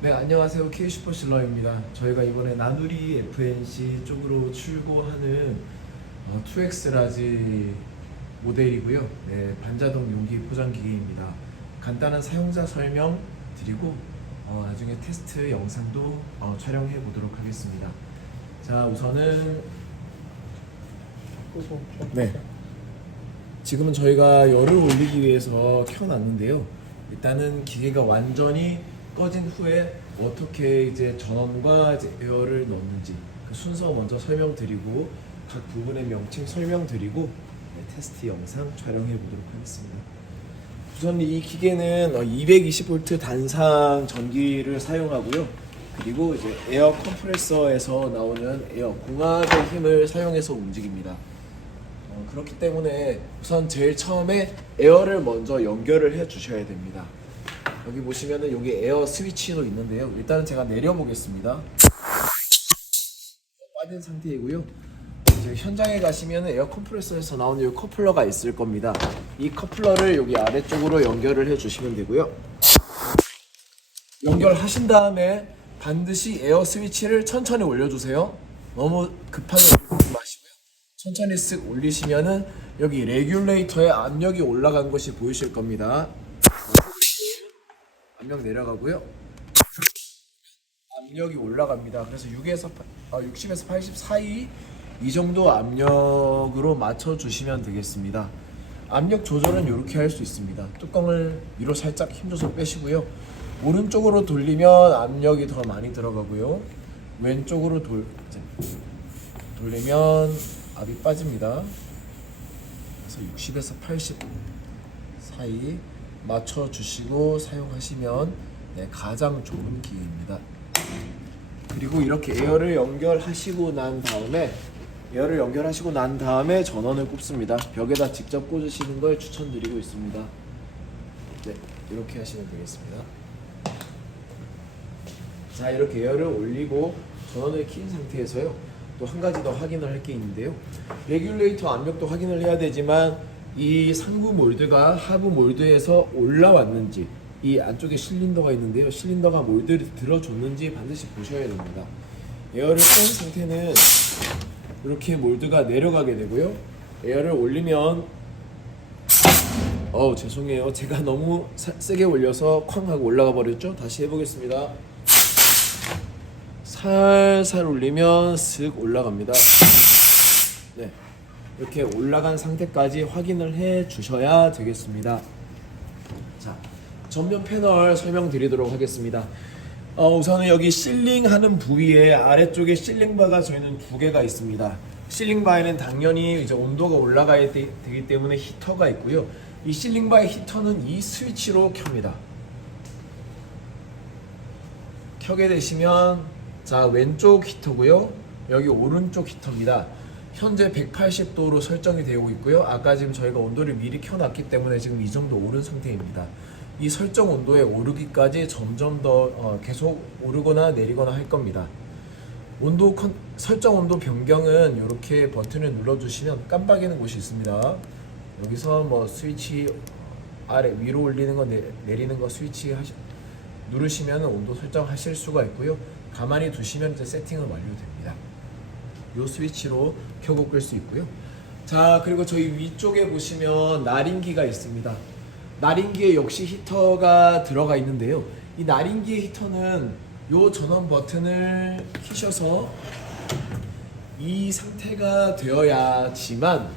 네, 안녕하세요. K슈퍼실러입니다. 저희가 이번에 나누리 FNC 쪽으로 출고하는 2X 라지 모델이고요. 네, 반자동 용기 포장 기계입니다. 간단한 사용자 설명 드리고 나중에 테스트 영상도 촬영해 보도록 하겠습니다. 자, 우선은 네, 지금은 저희가 열을 올리기 위해서 켜놨는데요. 일단은 기계가 완전히 꺼진 후에 어떻게 이제 전원과 이제 에어를 넣는지 그 순서 먼저 설명드리고 각 부분의 명칭 설명드리고 네, 테스트 영상 촬영해 보도록 하겠습니다. 우선 이 기계는 220V 단상 전기를 사용하고요. 그리고 이제 에어 컴프레서에서 나오는 에어 공압의 힘을 사용해서 움직입니다. 그렇기 때문에 우선 제일 처음에 에어를 먼저 연결을 해 주셔야 됩니다. 여기 보시면은 여기 에어 스위치도 있는데요. 일단은 제가 내려보겠습니다. 빠진 상태이고요. 이제 현장에 가시면은 에어 컴프레서에서 나오는 이 커플러가 있을 겁니다. 이 커플러를 여기 아래쪽으로 연결을 해 주시면 되고요. 연결하신 다음에 반드시 에어 스위치를 천천히 올려주세요. 너무 급하게 올리지 마시고요. 천천히 쓱 올리시면은 여기 레귤레이터에 압력이 올라간 것이 보이실 겁니다. 압력 내려가고요. 압력이 올라갑니다. 그래서 60에서 80 사이 이 정도 압력으로 맞춰주시면 되겠습니다. 압력 조절은 이렇게 할 수 있습니다. 뚜껑을 위로 살짝 힘줘서 빼시고요. 오른쪽으로 돌리면 압력이 더 많이 들어가고요. 왼쪽으로 돌리면 압이 빠집니다. 그래서 60에서 80 사이 맞춰주시고 사용하시면 가장 좋은 기계입니다. 그리고 이렇게 에어를 연결하시고 난 다음에 전원을 꼽습니다. 벽에다 직접 꽂으시는 걸 추천드리고 있습니다. 네, 이렇게 하시면 되겠습니다. 자, 이렇게 에어를 올리고 전원을 킨 상태에서요. 또 한 가지 더 확인을 할 게 있는데요. 레귤레이터 압력도 확인을 해야 되지만 이 상부 몰드가 하부 몰드에서 올라왔는지, 이 안쪽에 실린더가 있는데요. 실린더가 몰드를 들어줬는지 반드시 보셔야 됩니다. 에어를 뺀 상태는 이렇게 몰드가 내려가게 되고요. 에어를 올리면 죄송해요. 제가 너무 세게 올려서 쾅 하고 올라가 버렸죠. 다시 해보겠습니다. 살살 올리면 슥 올라갑니다. 네, 이렇게 올라간 상태까지 확인을 해 주셔야 되겠습니다. 자, 전면 패널 설명드리도록 하겠습니다. 우선은 여기 실링하는 부위에 아래쪽에 실링바가 저희는 두 개가 있습니다. 실링바에는 당연히 이제 온도가 올라가야 되기 때문에 히터가 있고요. 이 실링바의 히터는 이 스위치로 켭니다. 켜게 되시면 자, 왼쪽 히터고요. 여기 오른쪽 히터입니다. 현재 180도로 설정이 되고 있고요. 아까 지금 저희가 온도를 미리 켜놨기 때문에 지금 이 정도 오른 상태입니다. 이 설정 온도에 오르기까지 점점 더 계속 오르거나 내리거나 할 겁니다. 설정 온도 변경은 이렇게 버튼을 눌러주시면 깜빡이는 곳이 있습니다. 여기서 뭐 스위치 아래 위로 올리는 거 내리는 거 스위치 누르시면 온도 설정하실 수가 있고요. 가만히 두시면 이제 세팅은 완료됩니다. 이 스위치로 켜고 끌 수 있고요. 자, 그리고 저희 위쪽에 보시면 나린기가 있습니다. 나린기에 역시 히터가 들어가 있는데요. 이 나린기의 히터는 이 전원 버튼을 키셔서 이 상태가 되어야지만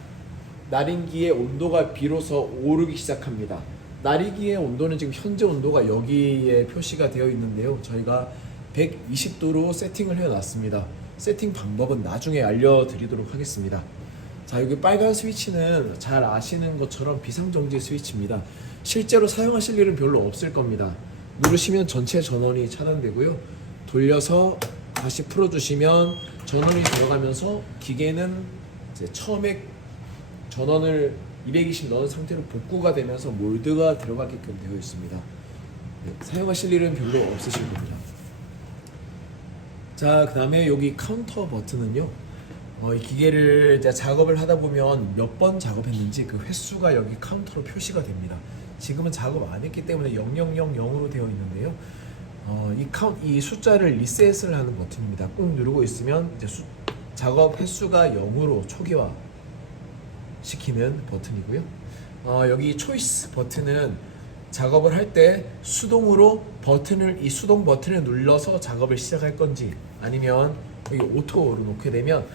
나린기의 온도가 비로소 오르기 시작합니다. 나린기의 온도는 지금 현재 온도가 여기에 표시가 되어 있는데요. 저희가 120도로 세팅을 해놨습니다. 세팅 방법은 나중에 알려드리도록 하겠습니다. 자, 여기 빨간 스위치는 잘 아시는 것처럼 비상정지 스위치입니다. 실제로 사용하실 일은 별로 없을 겁니다. 누르시면 전체 전원이 차단되고요. 돌려서 다시 풀어주시면 전원이 들어가면서 기계는 이제 처음에 전원을 220 넣은 상태로 복구가 되면서 몰드가 들어가게끔 되어 있습니다. 네, 사용하실 일은 별로 없으실 겁니다. 자, 그 다음에 여기 카운터 버튼은요, 이 기계를 이제 작업을 하다 보면 몇 번 작업했는지 그 횟수가 여기 카운터로 표시가 됩니다. 지금은 작업 안 했기 때문에 0000으로 되어 있는데요. 이 숫자를 리셋을 하는 버튼입니다. 꾹 누르고 있으면 이제 작업 횟수가 0으로 초기화 시키는 버튼이고요. 여기 초이스 버튼은 작업을 할 때 수동으로 이 수동 버튼을 눌러서 작업을 시작할 건지, 아니면 여기 오토로 놓게 되면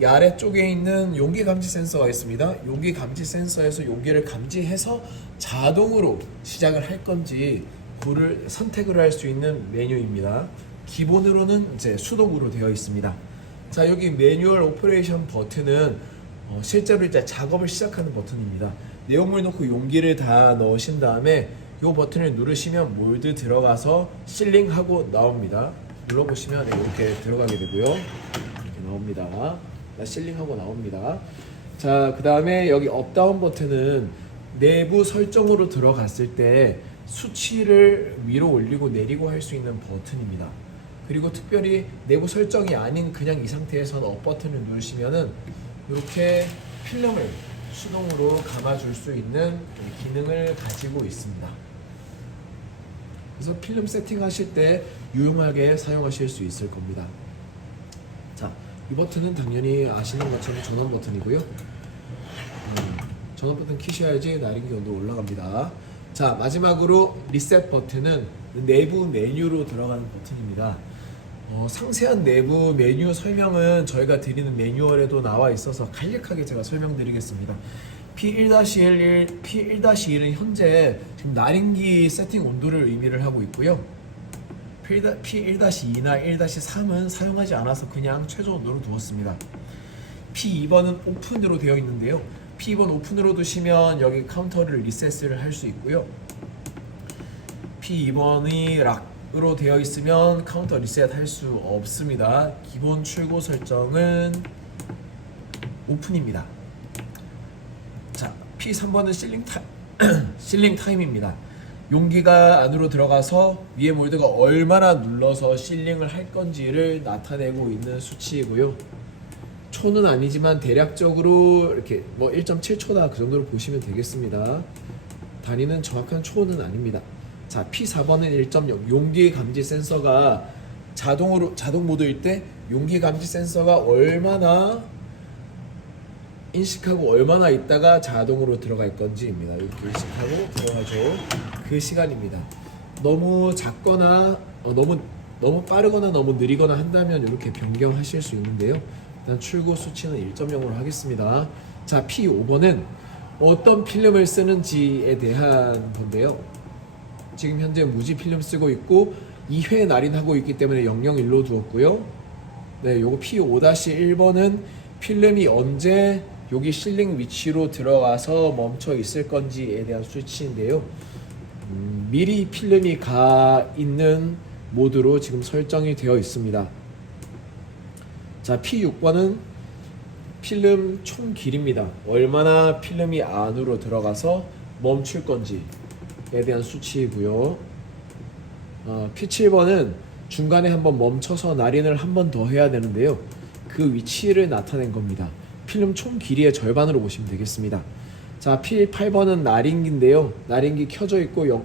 이 아래쪽에 있는 용기 감지 센서가 있습니다. 용기 감지 센서에서 용기를 감지해서 자동으로 시작을 할 건지 그를 선택을 할 수 있는 메뉴입니다. 기본으로는 이제 수동으로 되어 있습니다. 자, 여기 매뉴얼 오퍼레이션 버튼은 실제로 이제 작업을 시작하는 버튼입니다. 내용물 넣고 용기를 다 넣으신 다음에 이 버튼을 누르시면 몰드 들어가서 실링하고 나옵니다. 눌러보시면 이렇게 들어가게 되고요. 이렇게 나옵니다. 실링하고 나옵니다. 자, 그 다음에 여기 업다운 버튼은 내부 설정으로 들어갔을 때 수치를 위로 올리고 내리고 할 수 있는 버튼입니다. 그리고 특별히 내부 설정이 아닌 그냥 이 상태에서는 업 버튼을 누르시면은 이렇게 필름을 수동으로 감아줄 수 있는 기능을 가지고 있습니다. 그래서 필름 세팅하실 때 유용하게 사용하실 수 있을 겁니다. 자, 이 버튼은 당연히 아시는 것처럼 전원 버튼이고요. 전원 버튼 키셔야지 나린기 온도 올라갑니다. 자, 마지막으로 리셋 버튼은 내부 메뉴로 들어가는 버튼입니다. 상세한 내부 메뉴 설명은 저희가 드리는 매뉴얼에도 나와 있어서 간략하게 제가 설명드리겠습니다. P1-1, P1-1은 현재 지금 나린기 세팅 온도를 의미를 하고 있고요. P1-2나 1-3은 사용하지 않아서 그냥 최저 온도로 두었습니다. P2번은 오픈으로 되어 있는데요. P2번 오픈으로 두시면 여기 카운터를 리셋을 할 수 있고요. P2번이 락으로 되어 있으면 카운터 리셋 할 수 없습니다. 기본 출고 설정은 오픈입니다. 자, P3번은 실링 타임입니다. 용기가 안으로 들어가서 위에 몰드가 얼마나 눌러서 실링을 할 건지를 나타내고 있는 수치이고요. 초는 아니지만 대략적으로 이렇게 뭐 1.7초다 그 정도로 보시면 되겠습니다. 단위는 정확한 초는 아닙니다. 자, P4번은 1.0 용기 감지 센서가 자동 모드일 때 용기 감지 센서가 얼마나 인식하고 얼마나 있다가 자동으로 들어갈 건지입니다. 이렇게 인식하고 들어가죠. 그 시간입니다. 너무 작거나 너무 빠르거나 너무 느리거나 한다면 이렇게 변경하실 수 있는데요. 일단 출고 수치는 1.0으로 하겠습니다. 자, P5번은 어떤 필름을 쓰는지에 대한 건데요. 지금 현재 무지 필름 쓰고 있고 2회 날인하고 있기 때문에 001로 두었고요. 네, 요거 P5-1번은 필름이 언제 여기 실링 위치로 들어가서 멈춰 있을 건지에 대한 수치인데요. 미리 필름이 가 있는 모드로 지금 설정이 되어 있습니다. 자, P6번은 필름 총 길입니다. 얼마나 필름이 안으로 들어가서 멈출 건지에 대한 수치이고요. P7번은 중간에 한번 멈춰서 날인을 한 번 더 해야 되는데요. 그 위치를 나타낸 겁니다. 필름 총 길이의 절반으로 보시면 되겠습니다. 자, P8번은 나린기인데요. 나린기 켜져 있고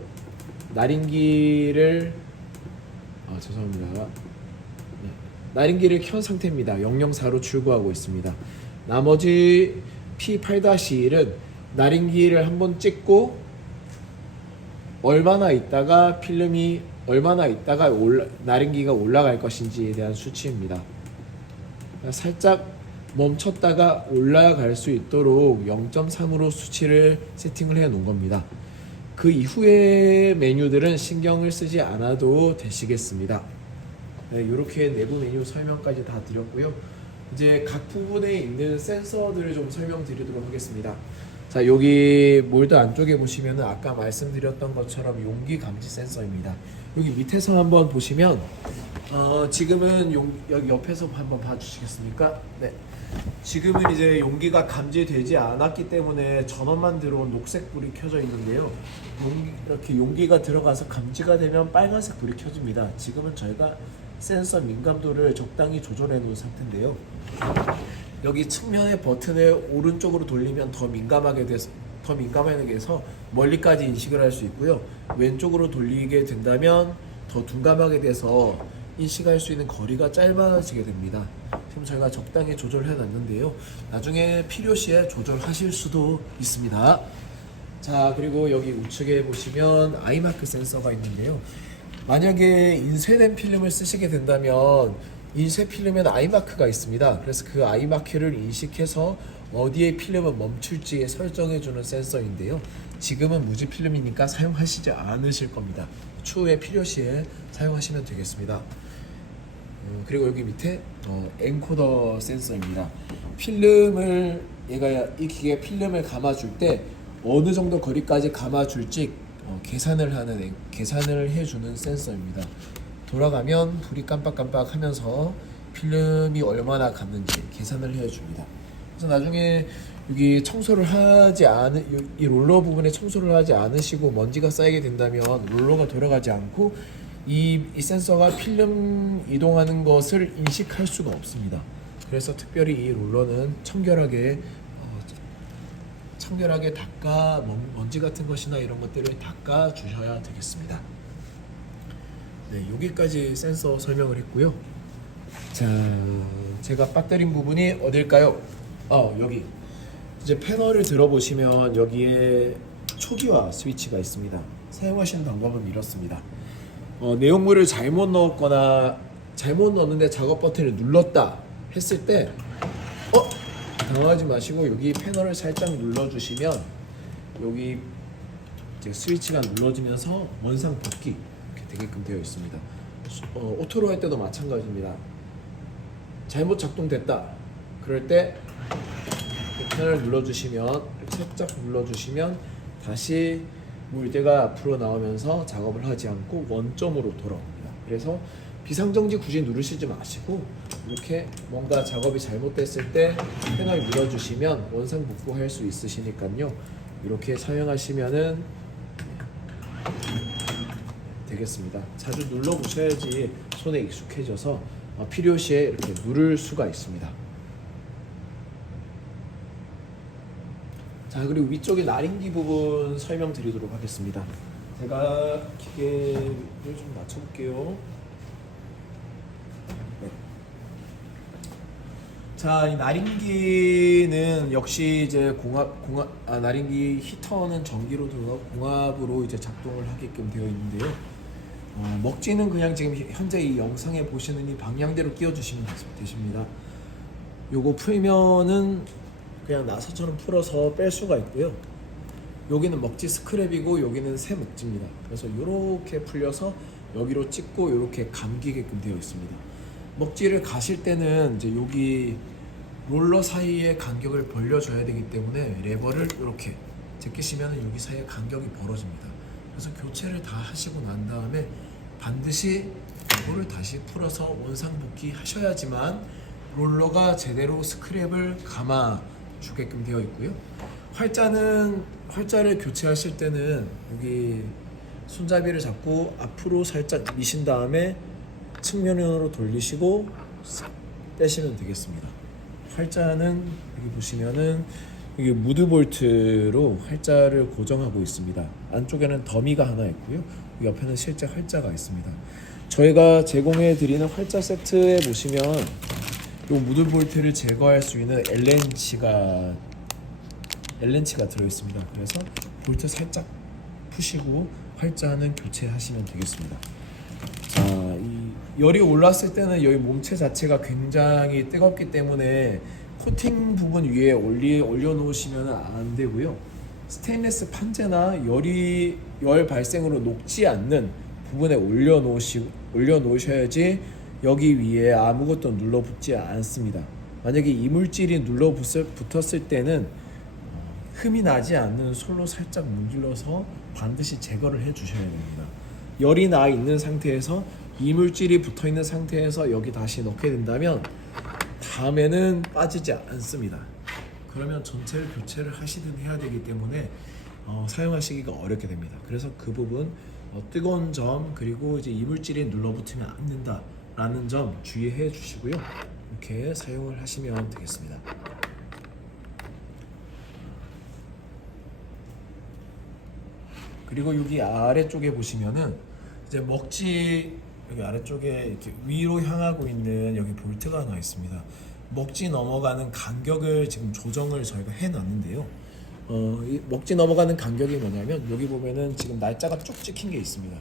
나린기를 죄송합니다. 네. 나린기를 켠 상태입니다. 004로 출고하고 있습니다. 나머지 P8-1은 나린기를 한번 찍고 얼마나 있다가 나린기가 올라갈 것인지에 대한 수치입니다. 살짝 멈췄다가 올라갈 수 있도록 0.3으로 수치를 세팅을 해 놓은 겁니다. 그 이후의 메뉴들은 신경을 쓰지 않아도 되시겠습니다. 네, 이렇게 내부 메뉴 설명까지 다 드렸고요. 이제 각 부분에 있는 센서들을 좀 설명드리도록 하겠습니다. 자, 여기 몰드 안쪽에 보시면은 아까 말씀드렸던 것처럼 용기 감지 센서입니다. 여기 밑에서 한번 보시면 지금은 여기 옆에서 한번 봐주시겠습니까? 네. 지금은 이제 용기가 감지되지 않았기 때문에 전원만 들어온 녹색 불이 켜져 있는데요. 이렇게 용기가 들어가서 감지가 되면 빨간색 불이 켜집니다. 지금은 저희가 센서 민감도를 적당히 조절해 놓은 상태인데요. 여기 측면의 버튼을 오른쪽으로 돌리면 더 민감하게 돼서 멀리까지 인식을 할 수 있고요. 왼쪽으로 돌리게 된다면 더 둔감하게 돼서 인식할 수 있는 거리가 짧아지게 됩니다. 지금 저희가 적당히 조절해 놨는데요. 나중에 필요시에 조절하실 수도 있습니다. 자, 그리고 여기 우측에 보시면 아이마크 센서가 있는데요. 만약에 인쇄된 필름을 쓰시게 된다면 인쇄 필름에는 아이마크가 있습니다. 그래서 그 아이마크를 인식해서 어디에 필름을 멈출지 설정해주는 센서인데요. 지금은 무지 필름이니까 사용하시지 않으실 겁니다. 추후에 필요시에 사용하시면 되겠습니다. 그리고 여기 밑에 엔코더 센서입니다. 필름을 이 기계 필름을 감아줄 때 어느 정도 거리까지 감아줄지 계산을 해주는 센서입니다. 돌아가면 불이 깜빡깜빡하면서 필름이 얼마나 감는지 계산을 해줍니다. 그래서 나중에 여기 청소를 하지 않은 이 롤러 부분에 청소를 하지 않으시고 먼지가 쌓이게 된다면 롤러가 돌아가지 않고 이 센서가 필름 이동하는 것을 인식할 수가 없습니다. 그래서 특별히 이 롤러는 청결하게 닦아 먼지 같은 것이나 이런 것들을 닦아 주셔야 되겠습니다. 네, 여기까지 센서 설명을 했고요. 자, 제가 빠뜨린 부분이 어딜까요? 여기 이제 패널을 들어보시면 여기에 초기화 스위치가 있습니다. 사용하시는 방법은 이렇습니다. 내용물을 잘못 넣었는데 작업 버튼을 눌렀다 했을 때 당황하지 마시고 여기 패널을 살짝 눌러주시면 여기 이제 스위치가 눌러지면서 원상 복귀 이렇게 되게끔 되어 있습니다. 오토로 할 때도 마찬가지입니다. 잘못 작동됐다 그럴 때 패널을 눌러주시면 살짝 눌러주시면 다시 물때가 앞으로 나오면서 작업을 하지 않고 원점으로 돌아옵니다. 그래서 비상정지 굳이 누르시지 마시고 이렇게 뭔가 작업이 잘못됐을 때 패널 눌러주시면 원상복구할 수 있으시니까요. 이렇게 사용하시면은 되겠습니다. 자주 눌러보셔야지 손에 익숙해져서 필요시에 이렇게 누를 수가 있습니다. 자, 그리고 위쪽에 나린기 부분 설명드리도록 하겠습니다. 제가 기계를 좀 맞춰볼게요. 네. 자, 이 나린기는 역시 이제 나린기 히터는 전기로 들어가 공합으로 이제 작동을 하게끔 되어 있는데요. 먹지는 그냥 지금 현재 이 영상에 보시는 이 방향대로 끼워주시면 되십니다. 요거 풀면은 그냥 나사처럼 풀어서 뺄 수가 있고요. 여기는 먹지 스크랩이고 여기는 새 먹지입니다. 그래서 이렇게 풀려서 여기로 찍고 이렇게 감기게끔 되어 있습니다. 먹지를 가실 때는 이제 여기 롤러 사이에 간격을 벌려줘야 되기 때문에 레버를 이렇게 제끼시면 여기 사이에 간격이 벌어집니다. 그래서 교체를 다 하시고 난 다음에 반드시 이거를 다시 풀어서 원상복귀 하셔야지만 롤러가 제대로 스크랩을 감아 주게끔 되어 있고요. 활자를 교체하실 때는 여기 손잡이를 잡고 앞으로 살짝 미신 다음에 측면으로 돌리시고 떼시면 되겠습니다. 활자는 여기 보시면은 여기 무드볼트로 활자를 고정하고 있습니다. 안쪽에는 더미가 하나 있고요. 옆에는 실제 활자가 있습니다. 저희가 제공해 드리는 활자 세트에 보시면 이 무드볼트를 제거할 수 있는 L렌치가 들어있습니다. 그래서 볼트 살짝 푸시고 활자는 교체하시면 되겠습니다. 자, 이 열이 올랐을 때는 여기 몸체 자체가 굉장히 뜨겁기 때문에 코팅 부분 위에 올려놓으시면 안 되고요. 스테인리스 판재나 열 발생으로 녹지 않는 부분에 올려놓으셔야지 여기 위에 아무것도 눌러붙지 않습니다. 만약에 이물질이 눌러붙었을 때는 흠이 나지 않는 솔로 살짝 문질러서 반드시 제거를 해 주셔야 됩니다. 열이 나 있는 상태에서 이물질이 붙어 있는 상태에서 여기 다시 넣게 된다면 다음에는 빠지지 않습니다. 그러면 전체를 교체를 하시든 해야 되기 때문에 사용하시기가 어렵게 됩니다. 그래서 그 부분 뜨거운 점 그리고 이제 이물질이 눌러붙으면 안 된다 라는 점 주의해 주시고요. 이렇게 사용을 하시면 되겠습니다. 그리고 여기 아래쪽에 보시면은 이제 먹지 여기 아래쪽에 이렇게 위로 향하고 있는 여기 볼트가 나와 있습니다. 먹지 넘어가는 간격을 지금 조정을 저희가 해놨는데요. 이 먹지 넘어가는 간격이 뭐냐면 여기 보면은 지금 날짜가 쭉 찍힌 게 있습니다.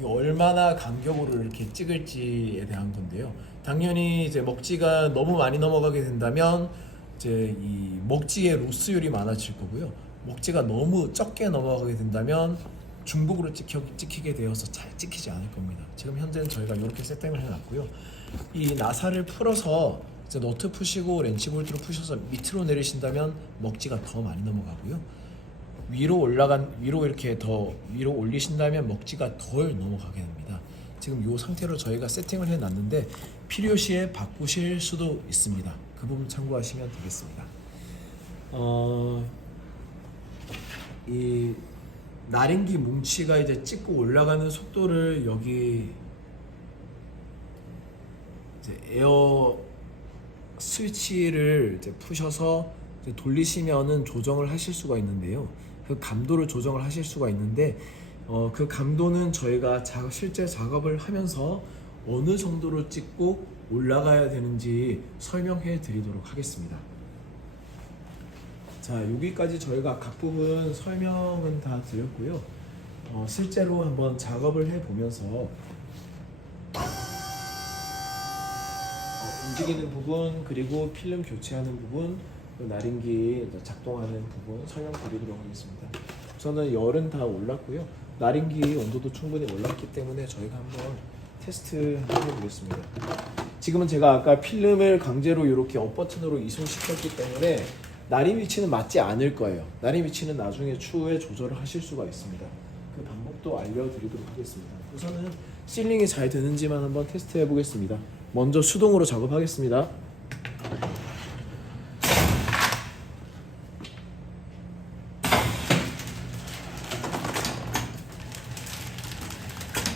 이 얼마나 간격으로 이렇게 찍을지에 대한 건데요. 당연히 이제 먹지가 너무 많이 넘어가게 된다면 이제 이 먹지의 로스율이 많아질 거고요. 먹지가 너무 적게 넘어가게 된다면 중복으로 찍히게 되어서 잘 찍히지 않을 겁니다. 지금 현재는 저희가 이렇게 세팅을 해놨고요. 이 나사를 풀어서 이제 너트 푸시고 렌치 볼트로 푸셔서 밑으로 내리신다면 먹지가 더 많이 넘어가고요. 위로 이렇게 더 위로 올리신다면 먹지가 덜 넘어가게 됩니다. 지금 이 상태로 저희가 세팅을 해놨는데 필요시에 바꾸실 수도 있습니다. 그 부분 참고하시면 되겠습니다. 이 나린기 뭉치가 이제 찍고 올라가는 속도를 여기 이제 에어 스위치를 이제 푸셔서 이제 돌리시면은 조정을 하실 수가 있는데요. 그 감도를 조정을 하실 수가 있는데 그 감도는 저희가 실제 작업을 하면서 어느 정도로 찍고 올라가야 되는지 설명해 드리도록 하겠습니다. 자, 여기까지 저희가 각 부분 설명은 다 드렸고요. 실제로 한번 작업을 해 보면서 움직이는 부분 그리고 필름 교체하는 부분 나린기 작동하는 부분 설명드리도록 하겠습니다. 우선은 열은 다 올랐고요. 나린기 온도도 충분히 올랐기 때문에 저희가 한번 테스트 해보겠습니다. 지금은 제가 아까 필름을 강제로 이렇게 업 버튼으로 이송시켰기 때문에 나린 위치는 맞지 않을 거예요. 나린 위치는 나중에 추후에 조절을 하실 수가 있습니다. 그 방법도 알려드리도록 하겠습니다. 우선은 실링이 잘 되는지만 한번 테스트 해보겠습니다. 먼저 수동으로 작업하겠습니다.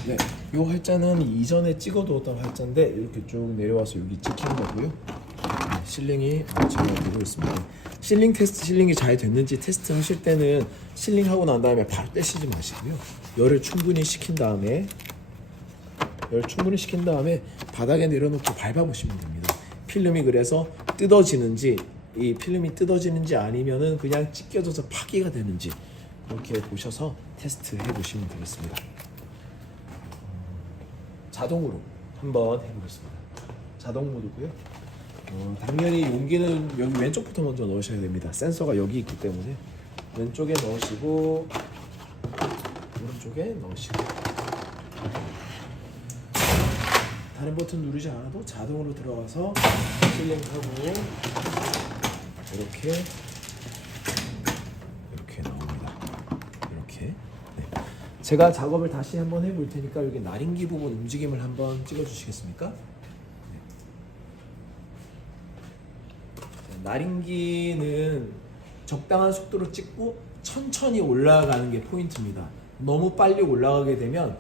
네, 이 활자는 이전에 찍어두었던 활자인데 이렇게 쭉 내려와서 여기 찍힌 거고요. 네, 실링이 잘 되고 있습니다. 실링이 잘 됐는지 테스트 하실 때는 실링 하고 난 다음에 바로 떼시지 마시고요. 열을 충분히 식힌 다음에 바닥에 내려놓고 밟아보시면 됩니다. 필름이 그래서 뜯어지는지 이 필름이 뜯어지는지 아니면은 그냥 찢겨져서 파기가 되는지 그렇게 보셔서 테스트 해보시면 되겠습니다. 자동으로 한번 해보겠습니다. 자동 모드고요. 당연히 용기는 여기 왼쪽부터 먼저 넣으셔야 됩니다. 센서가 여기 있기 때문에 왼쪽에 넣으시고 오른쪽에 넣으시고 다른 버튼 누르지 않아도 자동으로 들어가서 실링하고 이렇게 나옵니다. 이렇게. 네. 제가 작업을 다시 한번 해볼 테니까 여기 나린기 부분 움직임을 한번 찍어주시겠습니까? 나린기는 적당한 속도로 찍고 천천히 올라가는 게 포인트입니다. 너무 빨리 올라가게 되면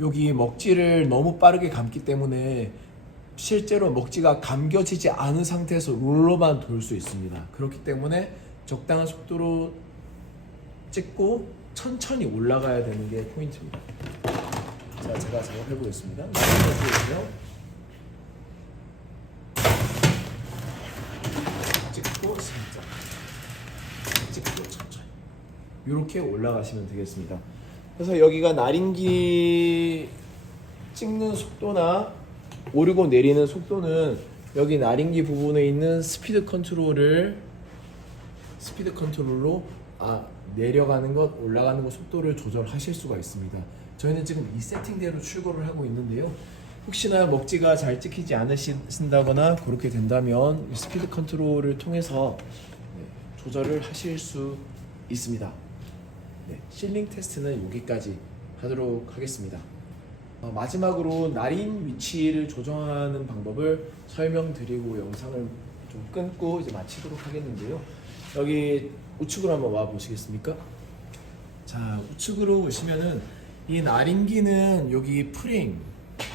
여기 먹지를 너무 빠르게 감기 때문에 실제로 먹지가 감겨지지 않은 상태에서 롤러만 돌 수 있습니다. 그렇기 때문에 적당한 속도로 찍고 천천히 올라가야 되는 게 포인트입니다. 자, 제가 작업해 보겠습니다. 찍고 살짝 찍고 천천히 이렇게 올라가시면 되겠습니다. 그래서 여기가 나린기 찍는 속도나 오르고 내리는 속도는 여기 나린기 부분에 있는 스피드 컨트롤로 내려가는 것, 올라가는 것 속도를 조절하실 수가 있습니다. 저희는 지금 이 세팅대로 출고를 하고 있는데요. 혹시나 먹지가 잘 찍히지 않으신다거나 그렇게 된다면 스피드 컨트롤을 통해서 조절을 하실 수 있습니다. 네, 실링 테스트는 여기까지 하도록 하겠습니다. 마지막으로 나린 위치를 조정하는 방법을 설명드리고 영상을 좀 끊고 이제 마치도록 하겠는데요. 여기 우측으로 한번 와 보시겠습니까? 자, 우측으로 오시면은 이 나린기는 여기 프레임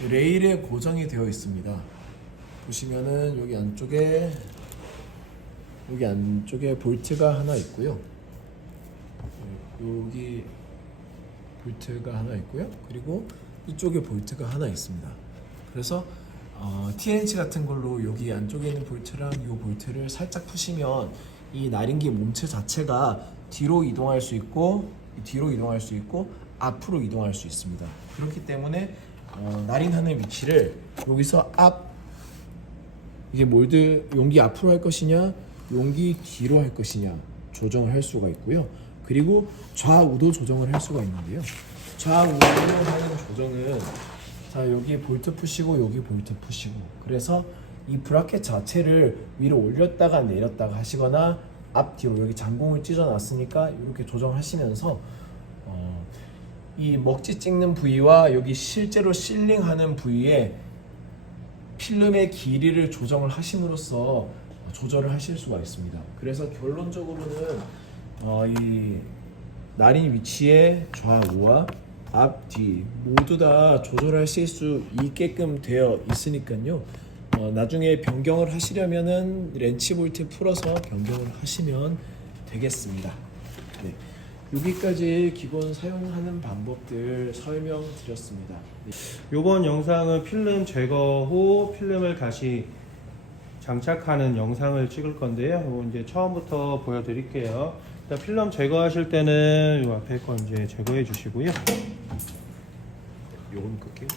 레일에 고정이 되어 있습니다. 보시면은 여기 안쪽에 볼트가 하나 있고요. 여기 볼트가 하나 있고요. 그리고 이쪽에 볼트가 하나 있습니다. 그래서 TNC 같은 걸로 여기 안쪽에 있는 볼트랑 이 볼트를 살짝 푸시면 이 나린기 몸체 자체가 뒤로 이동할 수 있고 앞으로 이동할 수 있습니다. 그렇기 때문에 나린하는 위치를 여기서 이게 몰드 용기 앞으로 할 것이냐 용기 뒤로 할 것이냐 조정을 할 수가 있고요. 그리고 좌우도 조정을 할 수가 있는데요. 좌우로 하는 조정은 자 여기 볼트 푸시고 여기 볼트 푸시고 그래서 이 브라켓 자체를 위로 올렸다가 내렸다가 하시거나 앞뒤로 여기 장공을 찢어 놨으니까 이렇게 조정하시면서 이 먹지 찍는 부위와 여기 실제로 실링하는 부위에 필름의 길이를 조정을 하심으로써 조절을 하실 수가 있습니다. 그래서 결론적으로는 이 나린 위치의 좌우와 앞, 뒤 모두 다 조절하실 수 있게끔 되어 있으니까요. 나중에 변경을 하시려면은 렌치 볼트 풀어서 변경을 하시면 되겠습니다. 네. 여기까지 기본 사용하는 방법들 설명드렸습니다. 네. 이번 영상은 필름 제거 후 필름을 다시 장착하는 영상을 찍을 건데요. 이거 이제 처음부터 보여드릴게요. 일단 필름 제거하실 때는 이 앞에 거 이제 제거해 주시고요. 요건 끌게요.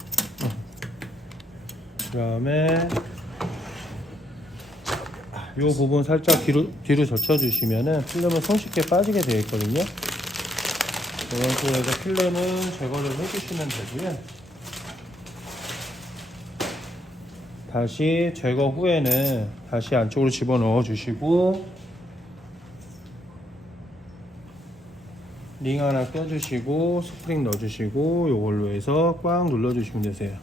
그다음에 이 부분 살짝 뒤로 젖혀주시면은 필름은 손쉽게 빠지게 되어 있거든요. 이런 식으로 해서 필름은 제거를 해주시면 되고요. 다시 제거 후에는 다시 안쪽으로 집어넣어 주시고 링 하나 껴주시고 스프링 넣어주시고 이걸로 해서 꽉 눌러주시면 되세요.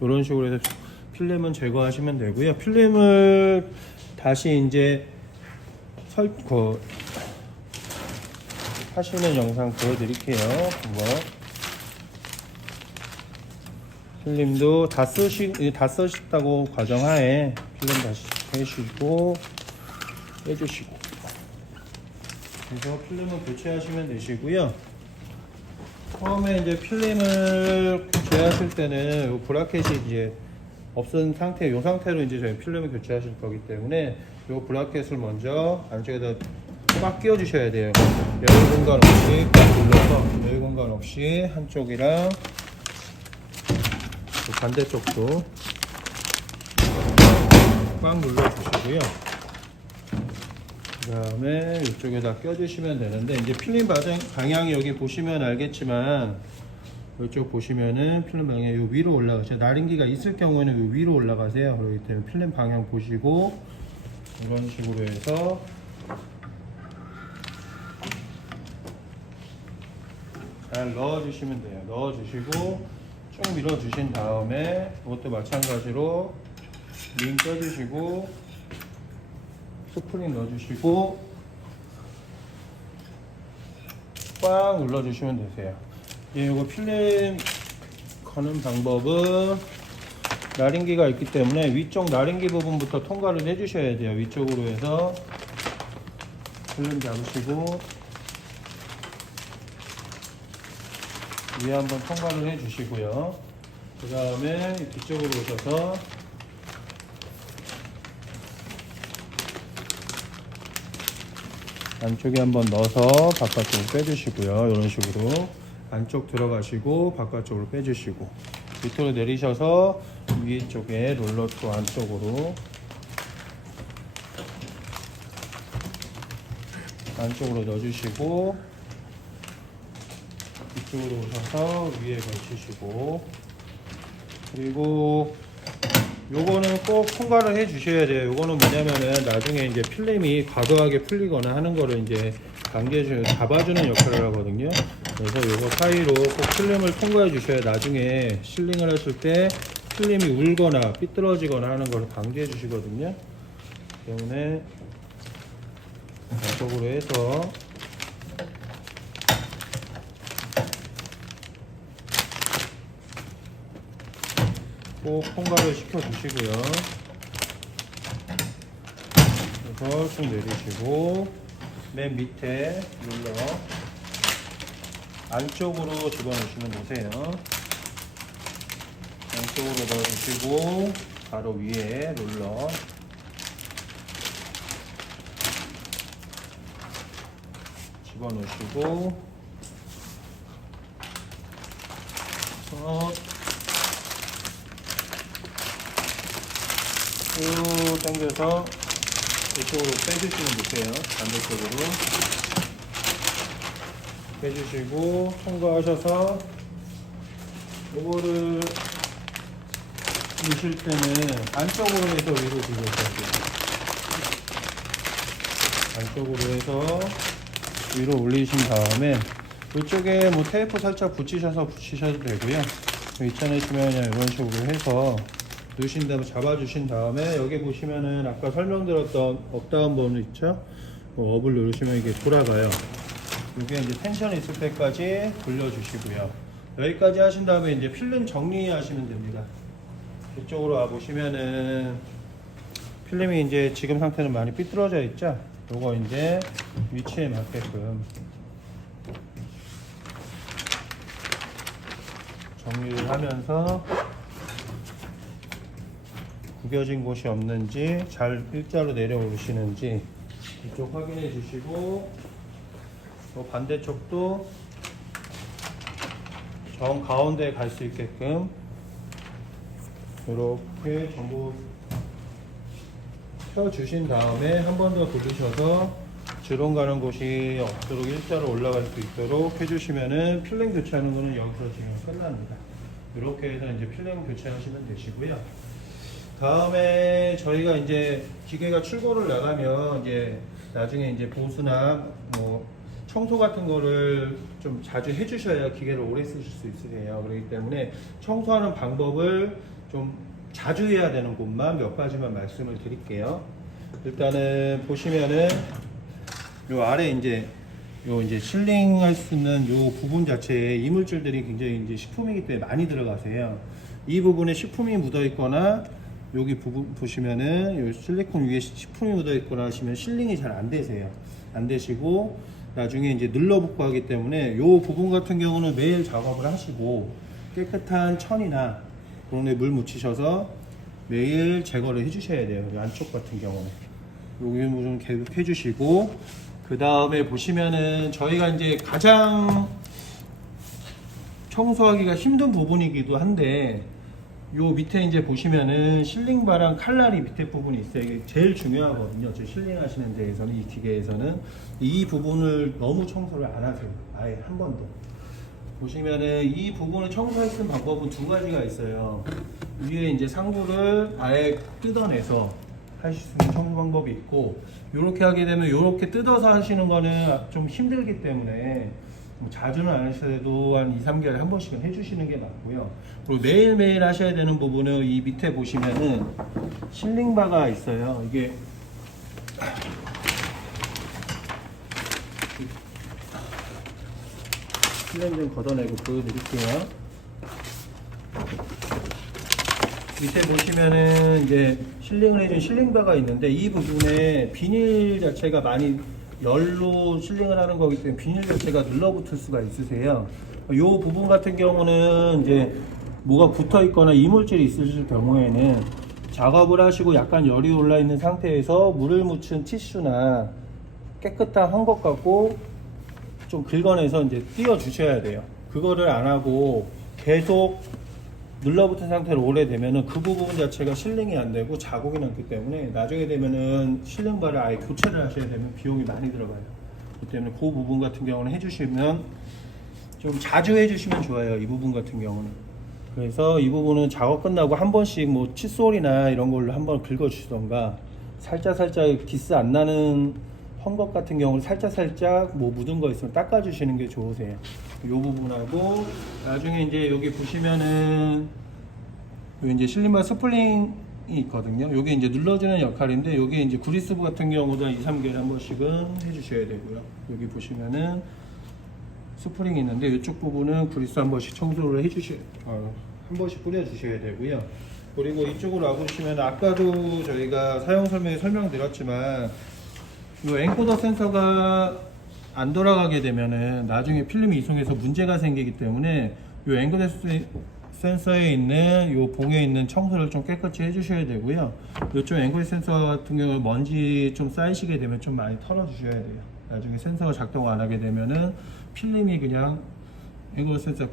이런 식으로 해서 필름은 제거하시면 되고요. 필름을 다시 이제 하시는 영상 보여드릴게요. 한번 필름도 다 쓰셨다고 가정하에 필름 다시 빼시고 빼주시고 그래서 필름을 교체하시면 되시고요. 처음에 이제 필름을 교체하실 때는 이 브라켓이 이제 없은 상태, 이 상태로 이제 저희 필름을 교체하실 거기 때문에 이 브라켓을 먼저 안쪽에다 꽉 끼워 주셔야 돼요. 여유 공간 없이 꽉 눌러서 여유 공간 없이 한쪽이랑 반대쪽도 꽉 눌러 주시고요. 그 다음에 이쪽에다 껴주시면 되는데 이제 필름 방향이 여기 보시면 알겠지만 이쪽 보시면은 필름 방향이 요 위로 올라가세요. 나린기가 있을 경우에는 요 위로 올라가세요. 그렇기 때문에 필름 방향 보시고 이런 식으로 해서 잘 넣어주시면 돼요. 넣어주시고 쭉 밀어주신 다음에 이것도 마찬가지로 링 껴주시고 스프링 넣어주시고 꽉 눌러주시면 되세요. 이거 필름 거는 방법은 나린기가 있기 때문에 위쪽 나린기 부분부터 통과를 해주셔야 돼요. 위쪽으로 해서 필름 잡으시고 위에 한번 통과를 해주시고요. 그 다음에 뒤쪽으로 오셔서 안쪽에 한번 넣어서 바깥쪽으로 빼주시고요. 이런 식으로 안쪽 들어가시고 바깥쪽으로 빼주시고 밑으로 내리셔서 위에 쪽에 롤러 또 안쪽으로 안쪽으로 넣어주시고 이쪽으로 오셔서 위에 걸치시고 그리고 요거는 꼭 통과를 해 주셔야 돼요. 요거는 뭐냐면은 나중에 이제 필름이 과도하게 풀리거나 하는 거를 이제 방지해주는 잡아주는 역할을 하거든요. 그래서 요거 사이로 꼭 필름을 통과해 주셔야 나중에 실링을 하실 때 필름이 울거나 삐뚤어지거나 하는 걸 방지해 주시거든요. 때문에 이쪽으로 해서 꼭 통과를 시켜 주시고요. 그래서 쭉 내리시고 맨 밑에 눌러 안쪽으로 집어넣으시면 되세요. 안쪽으로 넣어주시고 바로 위에 롤러 집어넣으시고 쭉 당겨서 이쪽으로 빼주시면 되세요. 반대쪽으로 빼주시고 통과하셔서 요거를 넣으실 때는 안쪽으로 해서 위로 들어주세요. 안쪽으로 해서 위로 올리신 다음에 이쪽에 뭐 테이프 살짝 붙이셔서 붙이셔도 되고요. 귀찮으시면 그냥 이런 식으로 해서 넣으신 다음에 잡아주신 다음에 여기 보시면은 아까 설명드렸던 업다운 버튼 있죠? 업을 누르시면 이게 돌아가요. 이게 이제 텐션이 있을 때까지 돌려주시고요. 여기까지 하신 다음에 이제 필름 정리하시면 됩니다. 이쪽으로 와 보시면은 필름이 이제 지금 상태는 많이 삐뚤어져 있죠? 요거 이제 위치에 맞게끔 정리를 하면서 구겨진 곳이 없는지 잘 일자로 내려오시는지 이쪽 확인해 주시고 또 반대쪽도 정 가운데에 갈 수 있게끔 이렇게 전부 펴주신 다음에 한 번 더 돌리셔서 주름 가는 곳이 없도록 일자로 올라갈 수 있도록 해주시면은 필름 교체하는 거는 여기서 지금 끝납니다. 이렇게 해서 이제 필름 교체하시면 되시고요. 다음에 저희가 이제 기계가 출고를 나가면 이제 나중에 이제 보수나 뭐 청소 같은 거를 좀 자주 해주셔야 기계를 오래 쓰실 수 있으세요. 그렇기 때문에 청소하는 방법을 좀 자주 해야 되는 곳만 몇 가지만 말씀을 드릴게요. 일단은 보시면은 요 아래 이제 실링할 수 있는 요 부분 자체에 이물질들이 굉장히 이제 식품이기 때문에 많이 들어가세요. 이 부분에 식품이 묻어 있거나 여기 부분 보시면은 요 실리콘 위에 식품이 묻어 있거나 하시면 실링이 잘 안 되세요. 안 되시고 나중에 이제 눌러붙고 하기 때문에 요 부분 같은 경우는 매일 작업을 하시고 깨끗한 천이나 그런 데 물 묻히셔서 매일 제거를 해주셔야 돼요. 안쪽 같은 경우는 여기 좀 계속 해주시고 그 다음에 보시면은 저희가 이제 가장 청소하기가 힘든 부분이기도 한데 요 밑에 이제 보시면은 실링바랑 칼날이 밑에 부분이 있어요. 이게 제일 중요하거든요. 저 실링 하시는 데에서는 이 기계에서는 이 부분을 너무 청소를 안 하세요. 아예 한 번도. 보시면은 이 부분을 청소할 수 있는 방법은 두 가지가 있어요. 위에 이제 상부를 아예 뜯어내서 하실 수 있는 청소 방법이 있고, 이렇게 하게 되면 이렇게 뜯어서 하시는 거는 좀 힘들기 때문에 자주는 안 하셔도 한 2, 3개월에 한 번씩은 해주시는 게 맞고요. 그리고 매일매일 하셔야 되는 부분은 이 밑에 보시면은 실링바가 있어요. 이게 실링 좀 걷어내고 보여드릴게요. 밑에 보시면은 이제 실링을 해준 실링바가 있는데 이 부분에 비닐 자체가 많이 열로 실링을 하는 거기 때문에 비닐 자체가 눌러붙을 수가 있으세요. 이 부분 같은 경우는 이제 뭐가 붙어 있거나 이물질이 있으실 경우에는 작업을 하시고 약간 열이 올라 있는 상태에서 물을 묻힌 티슈나 깨끗한 한 것 갖고 좀 긁어내서 이제 띄워 주셔야 돼요. 그거를 안 하고 계속 눌러붙은 상태로 오래 되면은 그 부분 자체가 실링이 안 되고 자국이 남기 때문에 나중에 되면은 실링바를 아예 교체를 하셔야 되면 비용이 많이 들어가요. 그렇기 때문에 그 부분 같은 경우는 해주시면 좀 자주 해주시면 좋아요. 이 부분 같은 경우는. 그래서 이 부분은 작업 끝나고 한 번씩 뭐 칫솔이나 이런 걸로 한번 긁어주시던가 살짝 기스 안 나는 헝겊 같은 경우는 살짝 뭐 묻은 거 있으면 닦아주시는 게 좋으세요. 이 부분하고 나중에 이제 여기 보시면은 여기 이제 실링바 스플링이 있거든요. 여기 이제 눌러주는 역할인데 여기 이제 구리스부 같은 경우도 2, 3개월에 한 번씩은 해주셔야 되고요. 여기 보시면은 스프링이 있는데 이쪽 부분은 구리스 한 번씩 청소를 한 번씩 뿌려주셔야 되고요. 그리고 이쪽으로 와보시면 아까도 저희가 사용 설명에 설명드렸지만 이 엔코더 센서가 안 돌아가게 되면은 나중에 필름이 이송해서 문제가 생기기 때문에 요 앵글 센서에 있는 요 봉에 있는 청소를 좀 깨끗이 해주셔야 되고요. 요쪽 앵글 센서 같은 경우 먼지 좀 쌓이시게 되면 좀 많이 털어 주셔야 돼요. 나중에 센서가 작동 안 하게 되면은 필름이 그냥 앵글 센서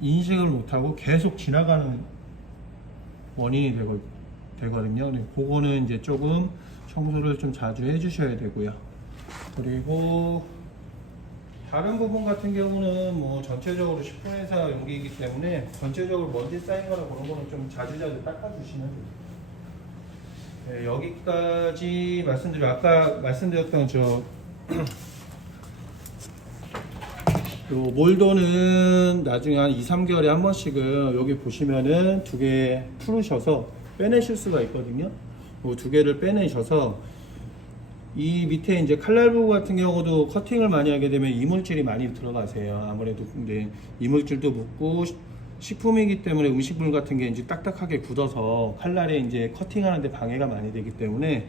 인식을 못하고 계속 지나가는 원인이 되거든요. 그거는 이제 조금 청소를 좀 자주 해주셔야 되고요. 그리고 다른 부분 같은 경우는 뭐 전체적으로 10분에서 용기이기 때문에 전체적으로 먼지 쌓인 거나 그런 거는 좀 자주자주 닦아주시면 돼요. 네, 여기까지 아까 말씀드렸던 요 몰도는 나중에 한 2-3개월에 한 번씩은 여기 보시면은 2개 풀으셔서 빼내실 수가 있거든요. 그 2개를 빼내셔서 이 밑에 이제 칼날부 같은 경우도 커팅을 많이 하게 되면 이물질이 많이 들어가세요. 아무래도 근데 이물질도 묻고 식품이기 때문에 음식물 같은 게 이제 딱딱하게 굳어서 칼날에 이제 커팅하는데 방해가 많이 되기 때문에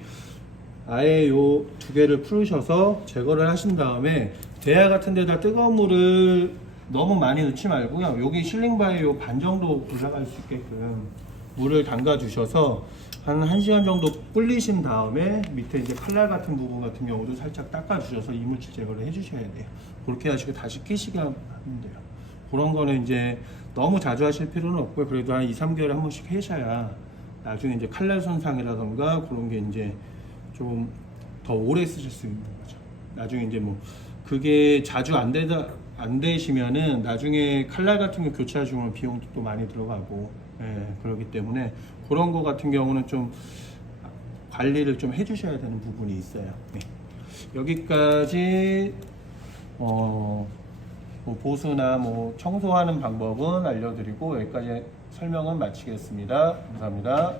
아예 요 2개를 풀으셔서 제거를 하신 다음에 대야 같은 데다 뜨거운 물을 너무 많이 넣지 말고요. 여기 실링바에 요 반 정도 올라갈 수 있게끔 물을 담가 주셔서 한 1시간 정도 불리신 다음에 밑에 이제 칼날 같은 부분 같은 경우도 살짝 닦아 주셔서 이물질 제거를 해 주셔야 돼요. 그렇게 하시고 다시 끼시게 하면 돼요. 그런 거는 이제 너무 자주 하실 필요는 없고요. 그래도 한 2-3개월에 한 번씩 하셔야 나중에 이제 칼날 손상이라던가 그런 게 이제 좀 더 오래 쓰실 수 있는 거죠. 나중에 이제 뭐 그게 자주 안 되시면은 나중에 칼날 같은 거 교체하시면 비용도 또 많이 들어가고, 예, 그렇기 때문에 그런 거 같은 경우는 좀 관리를 좀 해주셔야 되는 부분이 있어요. 네. 여기까지 뭐 보수나 뭐 청소하는 방법은 알려드리고 여기까지 설명은 마치겠습니다. 감사합니다.